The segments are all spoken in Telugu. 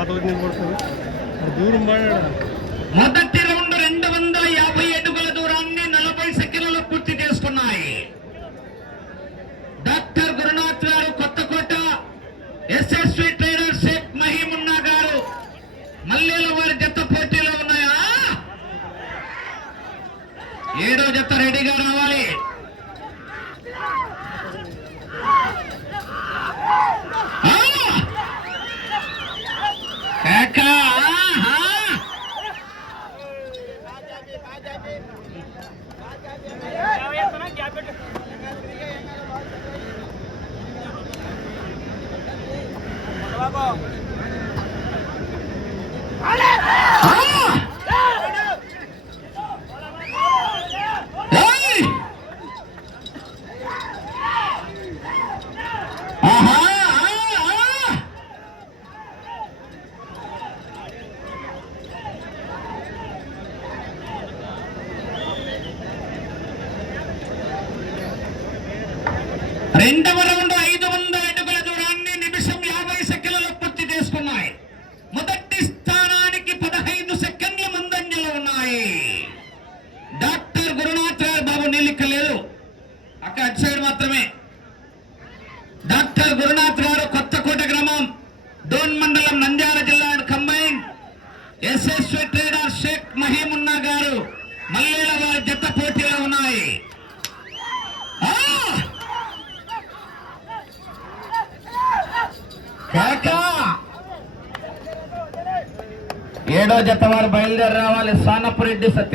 ಮಾತಾಡಿ ನೀವು ಕೊಡ್ತೀವಿ ದೂರ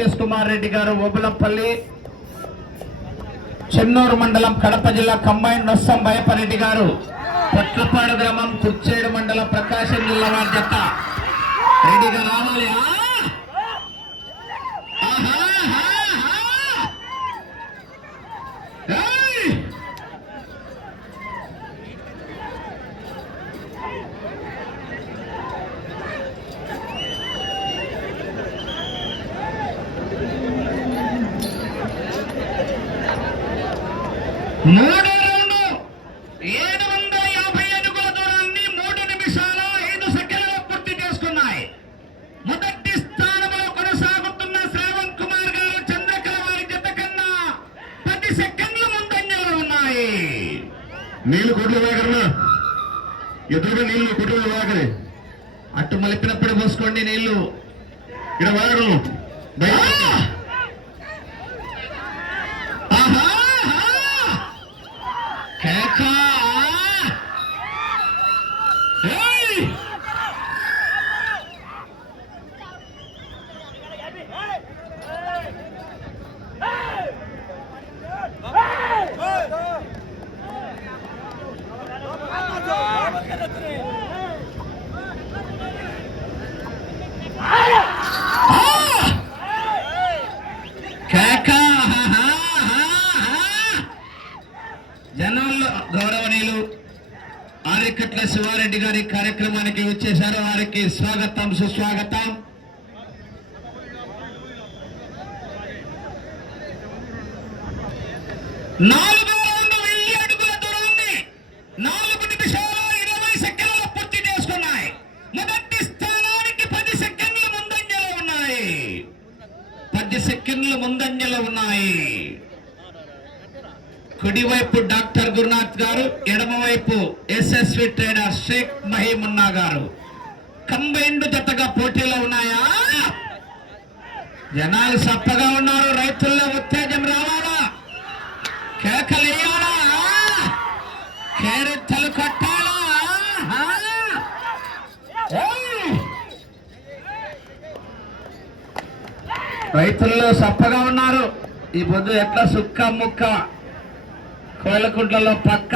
సతీష్ కుమార్ రెడ్డి గారు ఓబులపల్లి చెన్నూరు మండలం కడప జిల్లా కంబైన్ నొస్సం భయపరెడ్డి గారు పొట్లపాడు గ్రామం కుర్చేడు మండలం ప్రకాశం జిల్లా వారి జత. రెడీగా రావాలి ఆ! ఆహా, ఆహా, ఆహా! ఏయ్! మూడో రౌండ్ ఏడు వందల యాభై అడుగుల దూరాన్ని మూడు నిమిషాల ఐదు సెకండ్లలో పూర్తి చేసుకున్నాయి మొదటి స్థానంలో కొనసాగుతున్న శ్రావణ్ కుమార్ గారు చంద్రకళ వారి జత కన్నా పది సెకండ్ల ముందంజలో ఉన్నాయి నీళ్ళు కొట్లు వాగరనా? ఎదురుగా నీళ్ళు కొట్లు వాగరే. అటు మలిపినప్పుడు పోసుకోండి నీళ్ళు. ఇక్కడ వాగరు. ఆ! గారికి స్వాగతం సుస్వాగతం. నాలుగు రెండు వెయ్యి అడుగుల దూరాన్ని నాలుగు నిమిషాల ఇరవై సెకండ్లు పూర్తి చేసుకున్నాయి. మొదటి స్థానానికి పది సెకండ్లు ముందంజలో ఉన్నాయి. పది సెకండ్లు ముందంజలో ఉన్నాయి. కుడివైపు డాక్టర్ గురునాథ్ గారు ఎడమవైపు ఎస్ఎస్వి ట్రేడర్ షేక్ మహీమున్నా గారు. కంబైన్డ్ జతగా పోటీలో ఉన్నాయా? జనాలు సప్పగా ఉన్నారు రైతుల్లో ఉత్తేజం రావాలా? కేకలేయాలా? కేరెత్తలు కొట్టాలా? రైతుల్లో సప్పగా ఉన్నారు. ఈ పొద్దు ఎట్లా సుక్క ముక్క? కోలకుంట్లలో పక్క?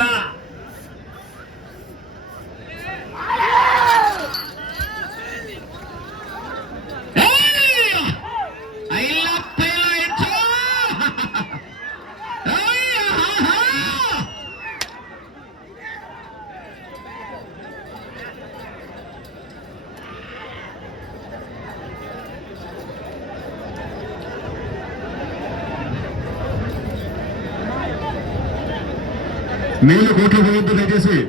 Mulu, o que eu vou fazer?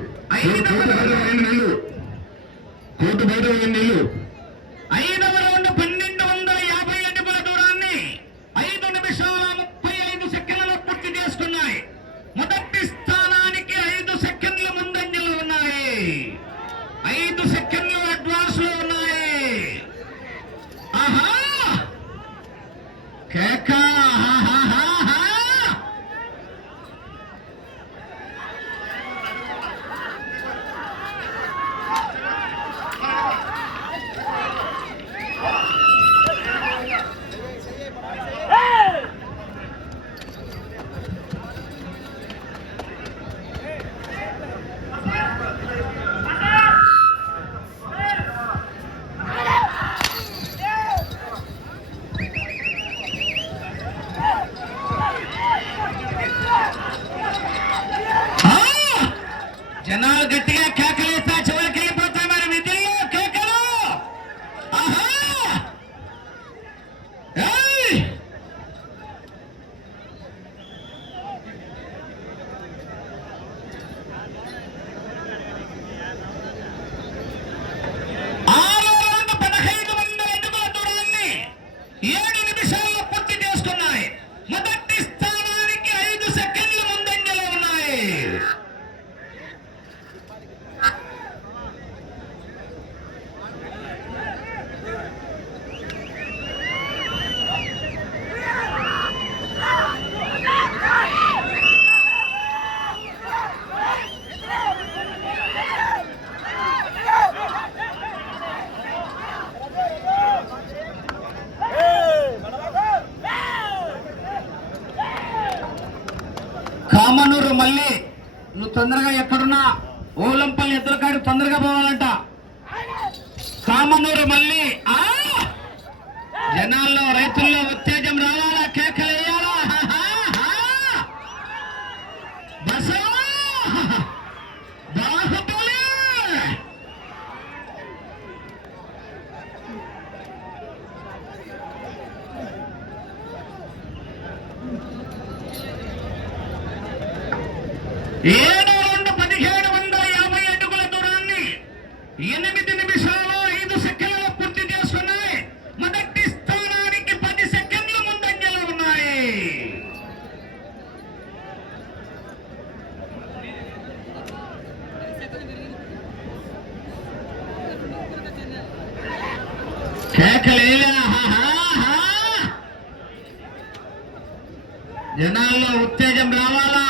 జనాల్లో ఉత్తేజం రావాలా?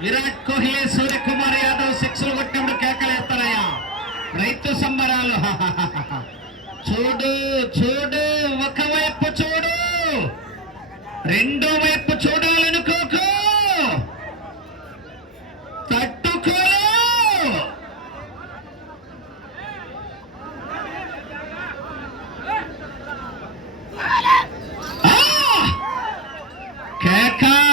విరాట్ కోహ్లీ হ্যাঁ, শেখা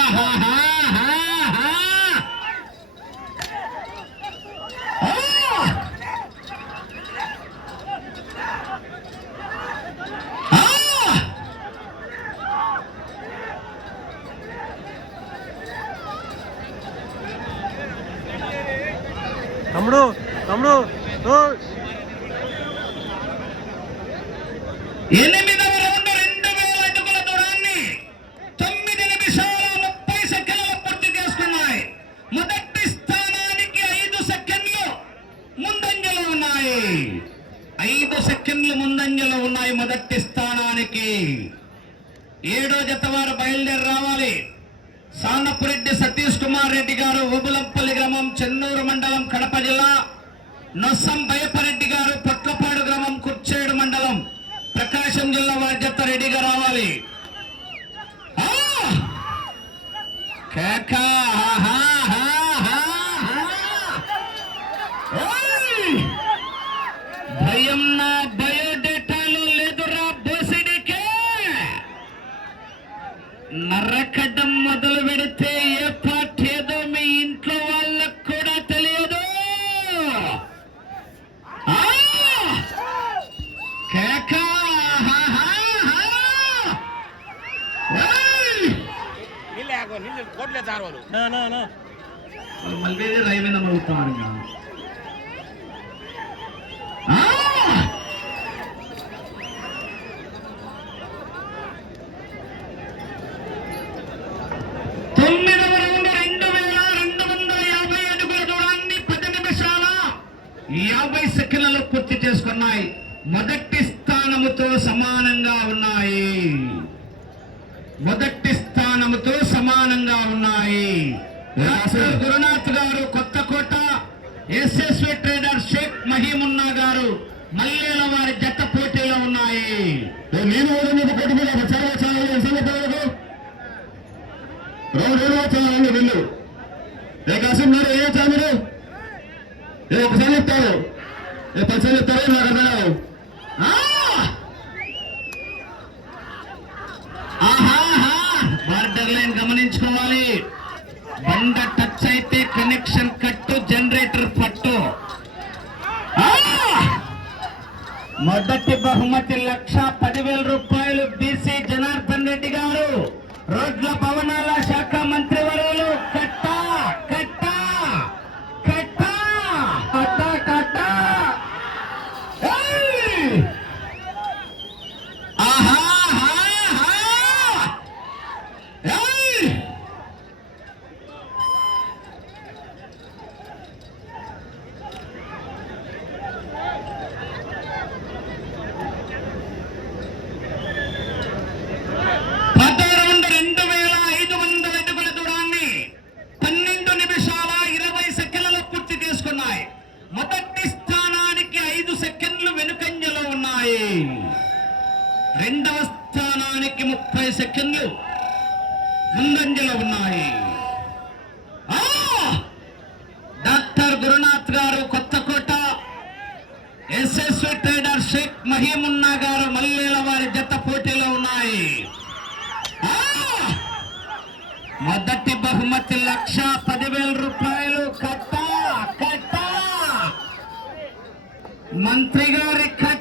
ఐదు సెకండ్లు ముందంజలో ఉన్నాయి మొదటి స్థానానికి. ఏడో జత వారు బయలుదేరి రావాలి. సానపురెడ్డి సతీష్ కుమార్ రెడ్డి గారు ఉబులంపల్లి గ్రామం చెన్నూరు మండలం కడప జిల్లా. నొస్సం బయపరెడ్డి గారు పొట్లపాడు గ్రామం కుర్చేడు మండలం ప్రకాశం జిల్లా వారి జత రెడ్డిగా రావాలి. కేకా! హా హా కదం మొదలు పెడితే ఏ పార్టీ ఏదో మీ ఇంట్లో వాళ్ళకు కూడా తెలియదు. కోట్లే తారు మళ్ళీ రైవేంద్ర మరుగుతామని సమానంగా ఉన్నాయి. మొదటి స్థానముతో సమానంగా ఉన్నాయి. గురునాథ్ గారు కొత్త కోట ఎస్ఎస్వి ట్రేడర్ షేక్ మహీమున్నా గారు మల్లెల వారి జత పోటీలో ఉన్నాయి. ఒకసారి చెప్తారు ఏ పచ్చారు నాకు? అర్థం వాటర్ లైన్ గమనించుకోవాలి. బండ టచ్ అయితే కనెక్షన్ కట్టు జనరేటర్ పట్టు. మొదటి బహుమతి లక్ష Eric Clinton.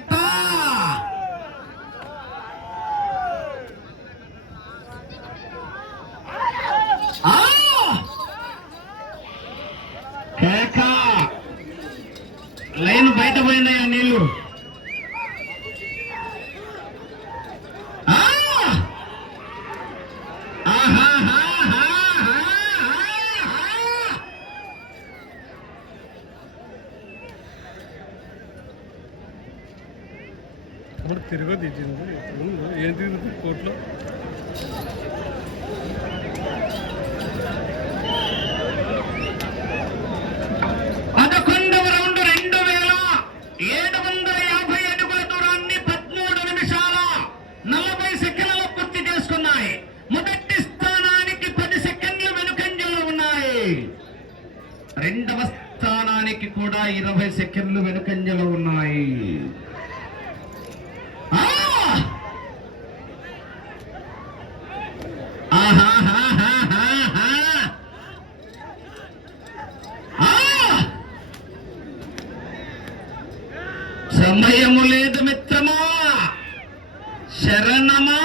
రన్నమా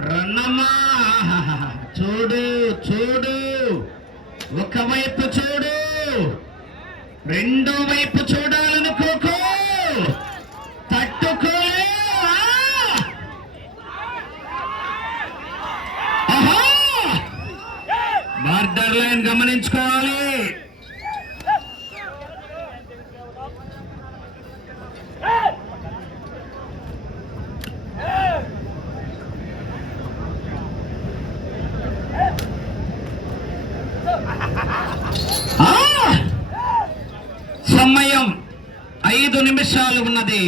రన్నమా చూడు చూడు. ఒకవైపు చూడు. రెండో వైపు చూడాలనుకోకు తట్టుకోలే. బార్డర్ లైన్ గమనించుకోవాలి. సమయం ఐదు నిమిషాలు ఉన్నది.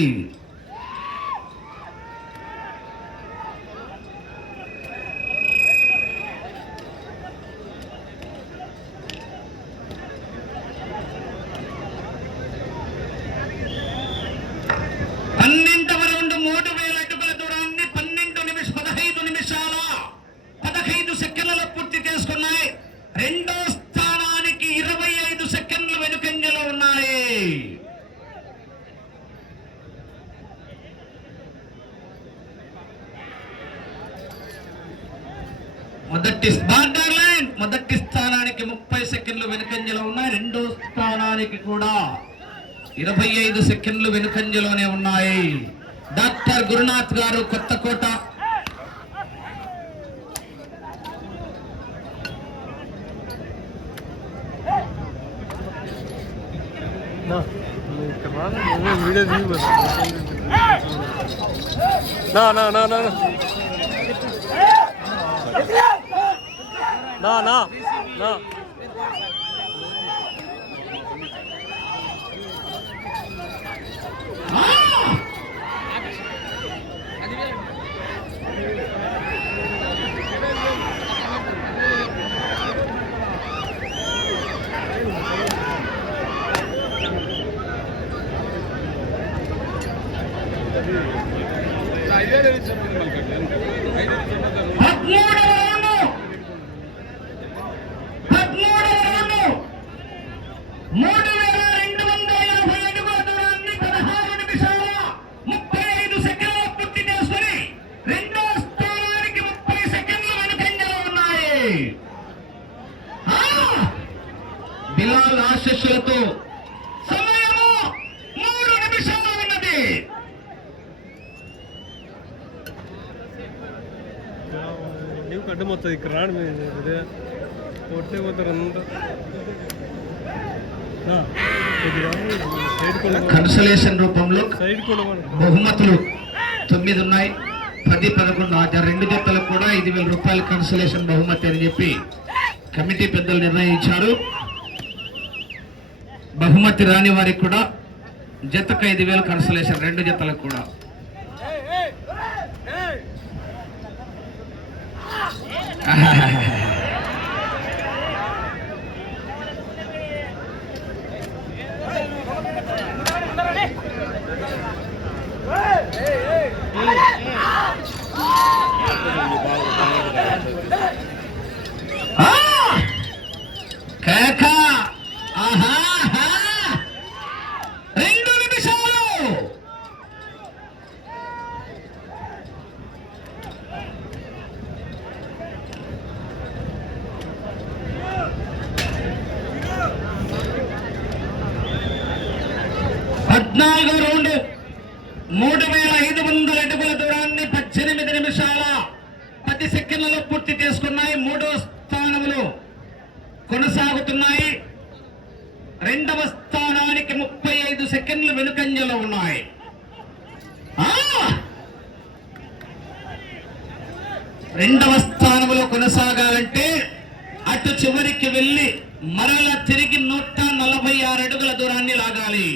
మొదటి బార్డర్ లైన్ మొదటి స్థానానికి ముప్పై సెకండ్లు వెనుకంజలో ఉన్నాయి. రెండో స్థానానికి కూడా ఇరవై ఐదు సెకండ్లు వెనుకంజలోనే ఉన్నాయి. డాక్టర్ గురునాథ్ గారు కొత్తకోట నా నా నా నా. నా నా. నా నా నా పదమూడవ రౌండ్ పదమూడవ రౌండ్ మూడు వేల రెండు వందల యాభై అడుగుల దూరాన్ని పదహారు నిమిషాల ముప్పై ఐదు సెకండ్ల పూర్తి చేసుకుని రెండో స్థానానికి ముప్పై సెకండ్లు వెనుకంజలో ఉన్నాయి ఆ! బిలాల్ ఆశస్సులతో సమయము ఇక్కడ రాడు కొట్టే పోతారు కన్సలేషన్ రూపంలో బహుమతులు తొమ్మిది ఉన్నాయి పది పదకొండు ఆ రెండు జతలకు కూడా ఐదు వేల రూపాయల కన్సలేషన్ బహుమతి అని చెప్పి కమిటీ పెద్దలు నిర్ణయించారు. బహుమతి రాని వారికి కూడా జతకు ఐదు వేలు కన్సలేషన్ రెండు జతలకు కూడా! కేక! ఆహా! ఆహా! రెండు నిమిషాలు పద్నాలుగో రౌండ్ మూడు వేల ఐదు వందల అడుగుల దూరాన్ని పద్దెనిమిది నిమిషాల పది సెకండ్లలో పూర్తి చేసుకున్నాయి. మూడో స్థానంలో కొనసాగుతున్నాయి. రెండవ స్థానానికి ముప్పై ఐదు సెకండ్లు వెనుకంజలో ఉన్నాయి. రెండవ స్థానంలో కొనసాగాలంటే అటు చివరికి వెళ్ళి మరల తిరిగి నూట నలభై ఆరు అడుగుల దూరాన్ని లాగాలి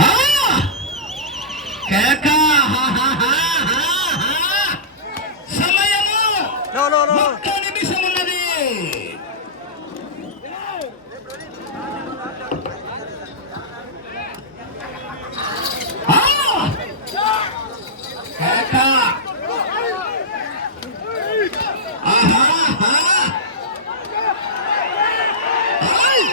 ఆ! కేక! హా, హా, హా, హా, హా! సమయము No, no, no. ఒక్క నిమిషం ఉన్నది ఆ! కేక! ఆహా, ఆహా! ఆయ్!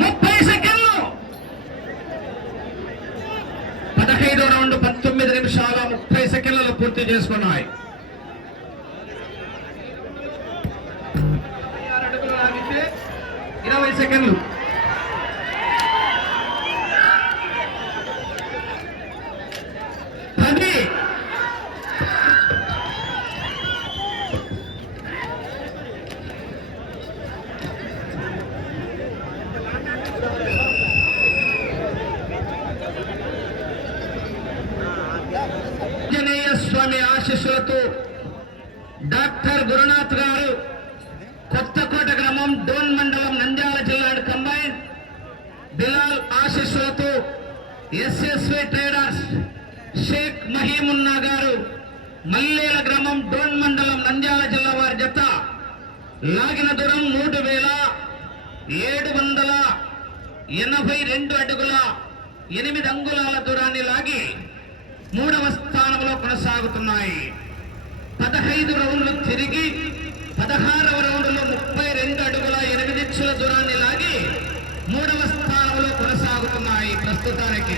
ముప్పై సెకండ్లు పదహైదో రౌండ్ పంతొమ్మిది నిమిషాల ముప్పై సెకండ్లలో పూర్తి చేసుకున్నాయి. ఇరవై సెకండ్లు పది ఆంజనేయ స్వామి ఆశీస్సులతో డాక్టర్ గురునాథ్ గారు కొత్తకోట గ్రామం డోన్ మండలం నంద్యాల జిల్లా కంబైన్ బిలాల్ ఆశీస్సులతో ఎస్ఎస్వి ట్రేడర్స్ షేక్ మహీమున్నా గారు మల్లేల గ్రామం డోన్ మండలం నంద్యాల జిల్లా వారి జత లాగిన దూరం మూడు వేల ఏడు వందల ఎనభై రెండు అడుగుల ఎనిమిది అంగుళాల దూరాన్ని లాగి మూడవ స్థానంలో కొనసాగుతున్నాయి. పదహైదు రౌండ్లు తిరిగి పదహారవ రౌండ్లో ముప్పై రెండు అడుగుల ఎనిమిది ఇచ్చుల దూరాన్ని లాగి మూడవ స్థానం కొనసాగుతున్నాయి ప్రస్తుతానికి